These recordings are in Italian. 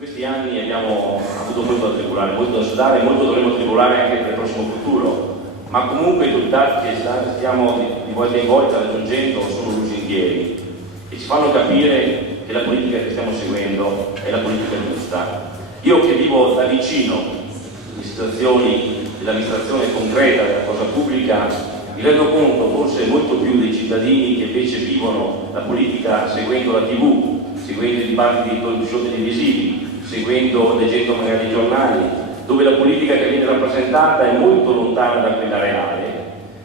questi anni abbiamo avuto molto da tribulare, molto da sudare, molto dovremo tribulare anche per il prossimo futuro, ma comunque i risultati che stiamo di volta in volta raggiungendo sono lusinghieri e ci fanno capire che la politica che stiamo seguendo è la politica giusta. Io che vivo da vicino le situazioni dell'amministrazione concreta della cosa pubblica mi rendo conto forse molto più dei cittadini che invece vivono la politica seguendo la TV, seguendo i dibattiti di show televisivi, leggendo magari i giornali, dove la politica che viene rappresentata è molto lontana da quella reale.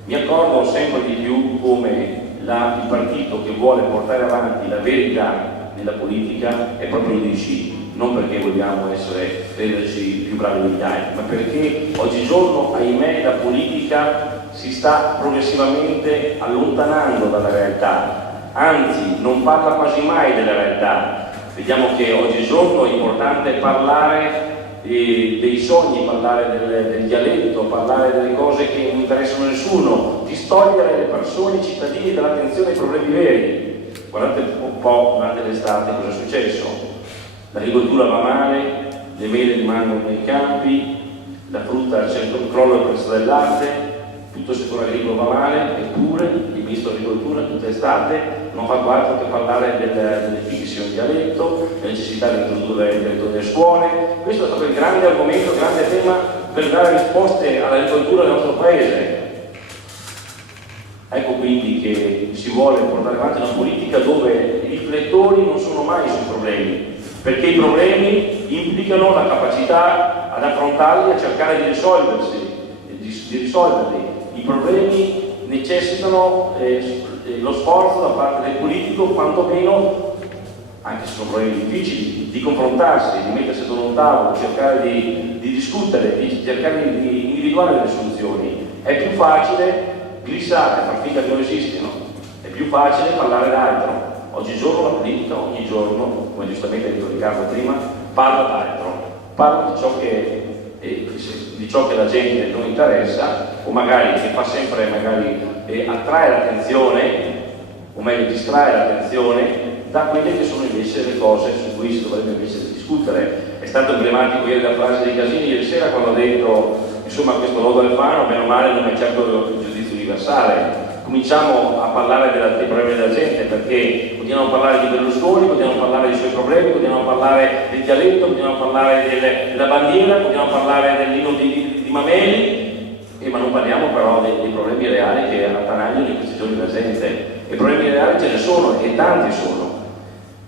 Mi accorgo sempre di più come il partito che vuole portare avanti la verità nella politica è proprio l'UDC, non perché vogliamo crederci più bravi d'Italia, ma perché oggigiorno, ahimè, la politica si sta progressivamente allontanando dalla realtà, anzi non parla quasi mai della realtà. Vediamo che oggigiorno è importante parlare dei sogni, parlare del dialetto, parlare delle cose che non interessano nessuno, distogliere le persone, i cittadini dall'attenzione ai problemi veri. Guardate un po' durante l'estate cosa è successo. L'agricoltura va male, le mele rimangono nei campi, la frutta c'è un crollo del prezzo del latte, tutto il settore agricolo va male, eppure il ministro dell'agricoltura tutta estate non fa altro che parlare delle fiction dialetto, della necessità di introdurre il dialetto nelle scuole. Questo è stato il grande argomento, il grande tema per dare risposte all'agricoltura del nostro paese. Ecco quindi che si vuole portare avanti una politica dove i riflettori non sono mai sui problemi, perché i problemi implicano la capacità ad affrontarli e a cercare di risolverli. I problemi necessitano lo sforzo da parte del politico, quantomeno, anche se sono problemi difficili, di confrontarsi, di mettersi ad un tavolo, cercare di discutere, di cercare di individuare delle soluzioni. È più facile glissare, far finta che non esistano, è più facile parlare d'altro. Oggigiorno la politica, ogni giorno, come giustamente ha detto Riccardo prima, parla d'altro, parla di ciò che la gente non interessa, o magari che fa sempre attrae l'attenzione, o meglio distrae l'attenzione da quelle che sono invece le cose su cui si dovrebbe invece discutere. È stato emblematico ieri la frase di Casini ieri sera quando ha detto insomma questo lodo Alfano meno male non è certo il giudizio universale. Cominciamo a parlare dei problemi della gente, perché continuiamo a parlare di Berlusconi, continuiamo a parlare dei suoi problemi, continuiamo a parlare del dialetto, continuiamo a parlare della bandiera, continuiamo a parlare dell'inno di Mameli, ma non parliamo però dei problemi reali che attanagliano in questi giorni la gente. E problemi reali ce ne sono, e tanti sono.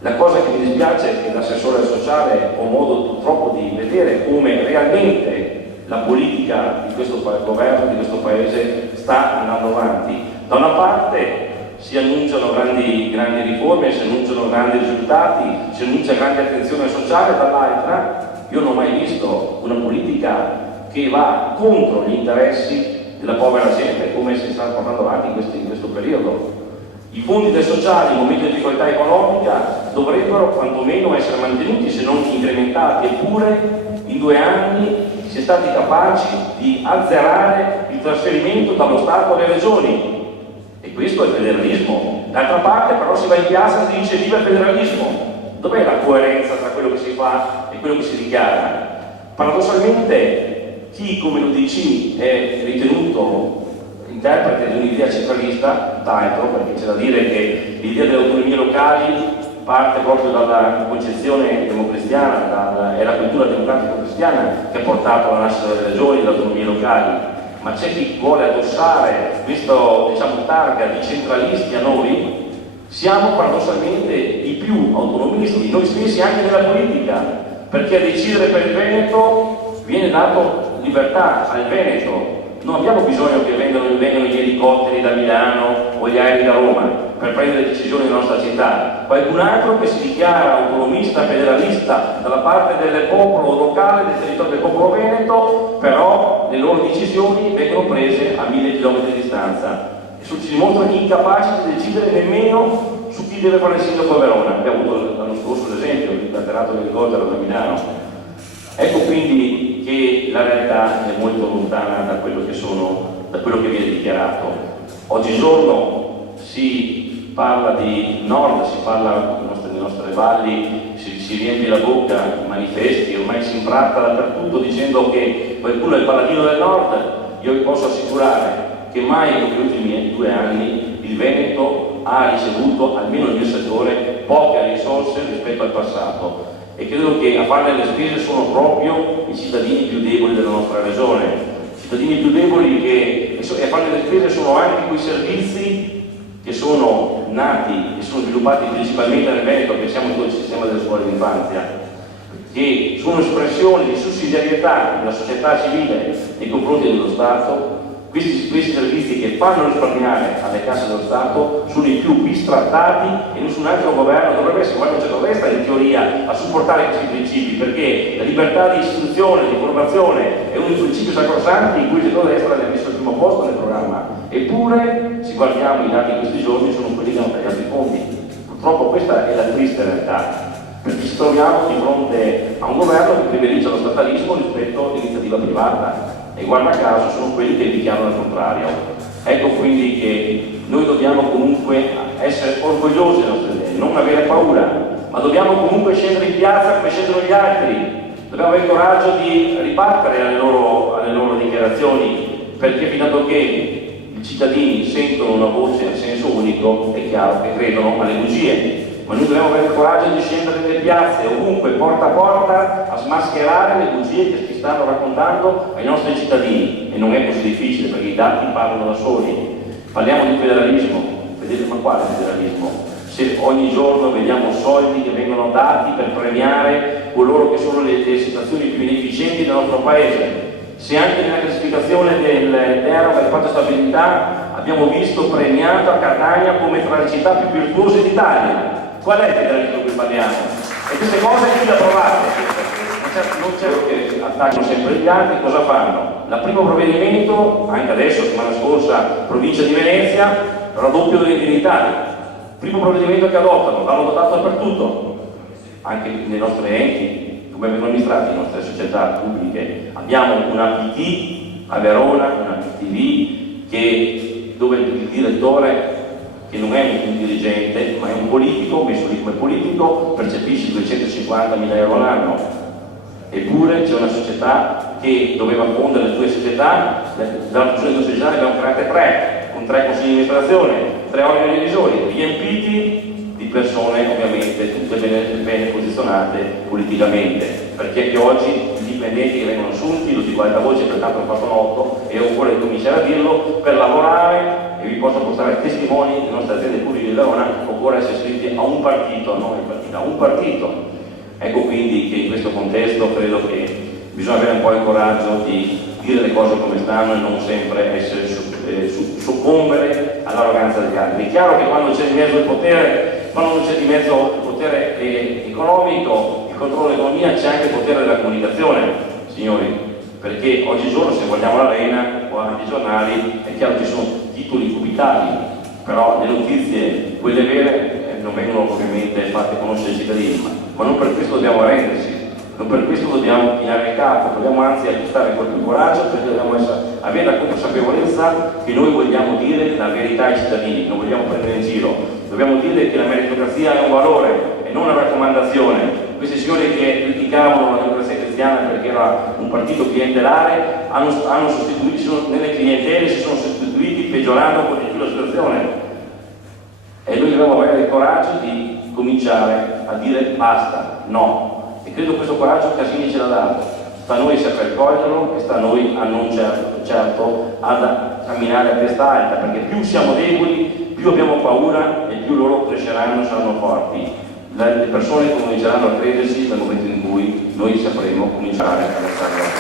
La cosa che mi dispiace è che l'assessore sociale ho modo purtroppo di vedere come realmente la politica di questo governo, di questo paese sta andando avanti. Da una parte si annunciano grandi riforme, si annunciano grandi risultati, si annuncia grande attenzione sociale, dall'altra io non ho mai visto una politica che va contro gli interessi della povera gente come si sta portando avanti in questo periodo. I fondi del sociale in momento di difficoltà economica dovrebbero quantomeno essere mantenuti, se non incrementati, eppure in 2 anni si è stati capaci di azzerare il trasferimento dallo Stato alle regioni. E questo è il federalismo. D'altra parte però si va in piazza e si dice viva il federalismo. Dov'è la coerenza tra quello che si fa e quello che si dichiara? Paradossalmente chi come l'UDC è ritenuto interprete di un'idea centralista, d'altro, perché c'è da dire che l'idea delle autonomie locali parte proprio dalla concezione democristiana, è la cultura democratico-cristiana che ha portato alla nascita delle regioni e delle autonomie locali. Ma c'è chi vuole addossare questo targa di centralisti a noi. Siamo paradossalmente i più autonomisti, noi stessi anche nella politica, perché a decidere per il Veneto viene dato libertà al Veneto. Non abbiamo bisogno che vengano gli elicotteri da Milano o gli aerei da Roma per prendere decisioni nella nostra città. Qualcun altro che si dichiara autonomista, federalista dalla parte del popolo locale, del territorio del popolo veneto, però le loro decisioni vengono prese a 1000 km di distanza. E si dimostrano incapaci di decidere nemmeno su chi deve fare il sindaco a Verona. Abbiamo avuto l'anno scorso l'esempio del teatro dell'elicottero da Milano. Ecco quindi che la realtà è molto lontana da quello che viene dichiarato. Oggigiorno si parla di nord, si parla nelle nostre valli, si riempie la bocca in manifesti, ormai si imbratta dappertutto dicendo che qualcuno è il paladino del nord. Io vi posso assicurare che mai negli ultimi 2 anni il Veneto ha ricevuto, almeno nel mio settore, poche risorse rispetto al passato, e credo che a farne le spese sono proprio i cittadini più deboli della nostra regione, cittadini più deboli e a farne le spese sono anche quei servizi che sono nati e sono sviluppati principalmente nel Veneto, pensiamo a tutto il sistema delle scuole d'infanzia, che sono espressioni di sussidiarietà della società civile nei confronti dello Stato. Questi servizi che fanno risparmiare alle casse dello Stato sono i più bistrattati e nessun altro governo dovrebbe essere, guarda, centrodestra in teoria a supportare questi principi, perché la libertà di istruzione, di formazione è uno dei principi sacrosanti in cui il centrodestra è messo al primo posto nel programma. Eppure, se guardiamo i dati di questi giorni, sono quelli che hanno tagliato i fondi. Purtroppo questa è la triste realtà, perché ci troviamo di fronte a un governo che privilegia lo statalismo rispetto all'iniziativa privata, e guarda caso sono quelli che dichiarano il contrario. Ecco quindi che noi dobbiamo comunque essere orgogliosi delle nostre idee, non avere paura, ma dobbiamo comunque scendere in piazza come scendono gli altri, dobbiamo avere il coraggio di ribattere alle loro dichiarazioni, perché fino a che i cittadini sentono una voce a senso unico è chiaro che credono alle bugie. Ma noi dobbiamo avere il coraggio di scendere nelle piazze, ovunque, porta a porta, a smascherare le bugie che ci stanno raccontando ai nostri cittadini. E non è così difficile, perché i dati parlano da soli. Parliamo di federalismo. Vedete, ma quale federalismo? Se ogni giorno vediamo soldi che vengono dati per premiare coloro che sono le situazioni più inefficienti del nostro Paese. Se anche nella classificazione dell'eroga del patto di stabilità abbiamo visto premiato a Catania come tra le città più virtuose d'Italia. Qual è il federalismo di cui parliamo? E queste cose qui le approvate. Non certo che attaccano sempre gli altri, cosa fanno? Il primo provvedimento, anche adesso, settimana scorsa, provincia di Venezia, raddoppio delle indennità. Primo provvedimento che adottano, l'hanno adottato dappertutto, anche nei nostri enti, come vengono amministrati, le nostre società pubbliche. Abbiamo una PT a Verona, una PTV, dove il direttore, che non è un dirigente, ma è un politico, messo lì come politico, percepisce 250.000 euro all'anno. Eppure c'è una società che doveva fondere le 2 società, dalla fusione di 2 società ne abbiamo create 3, con 3 consigli di amministrazione, 3 organi revisori, riempiti di persone ovviamente tutte bene posizionate politicamente, perché che oggi i dipendenti che vengono assunti, lo dico alta voce pertanto non fatto noto, e occorre cominciare a dirlo, per lavorare, e vi posso portare testimoni delle nostre aziende pubbliche di Verona, occorre essere iscritti a un partito, non ai partiti, a un partito. Ecco quindi che in questo contesto credo che bisogna avere un po' il coraggio di dire le cose come stanno e non sempre essere soccombere all'arroganza degli altri. È chiaro che quando c'è di mezzo il potere, quando non c'è di mezzo il potere economico, il controllo dell'economia, c'è anche il potere della comunicazione, signori, perché oggigiorno, se guardiamo l'Arena o anche i giornali, è chiaro che ci sono titoli cubitali, però le notizie, quelle vere, non vengono ovviamente fatte conoscere ai cittadini, ma non per questo dobbiamo arrendersi, non per questo dobbiamo chinare il capo, dobbiamo anzi acquistare quel più coraggio, perché dobbiamo avere la consapevolezza che noi vogliamo dire la verità ai cittadini, non vogliamo prendere in giro, dobbiamo dire che la meritocrazia è un valore e non una raccomandazione. Questi signori che criticavano la democrazia cristiana perché era un partito clientelare hanno sostituito, nelle clientele si sono sostituiti peggiorando ancora di più la situazione. E noi dobbiamo avere il coraggio di cominciare a dire basta, no. E credo questo coraggio Casini ce l'ha dato. Sta a noi saper coglierlo e sta a noi a non certo ad camminare a testa alta, perché più siamo deboli, più abbiamo paura e più loro cresceranno, saranno forti. Le persone cominceranno a credersi nel momento in cui noi sapremo cominciare a restare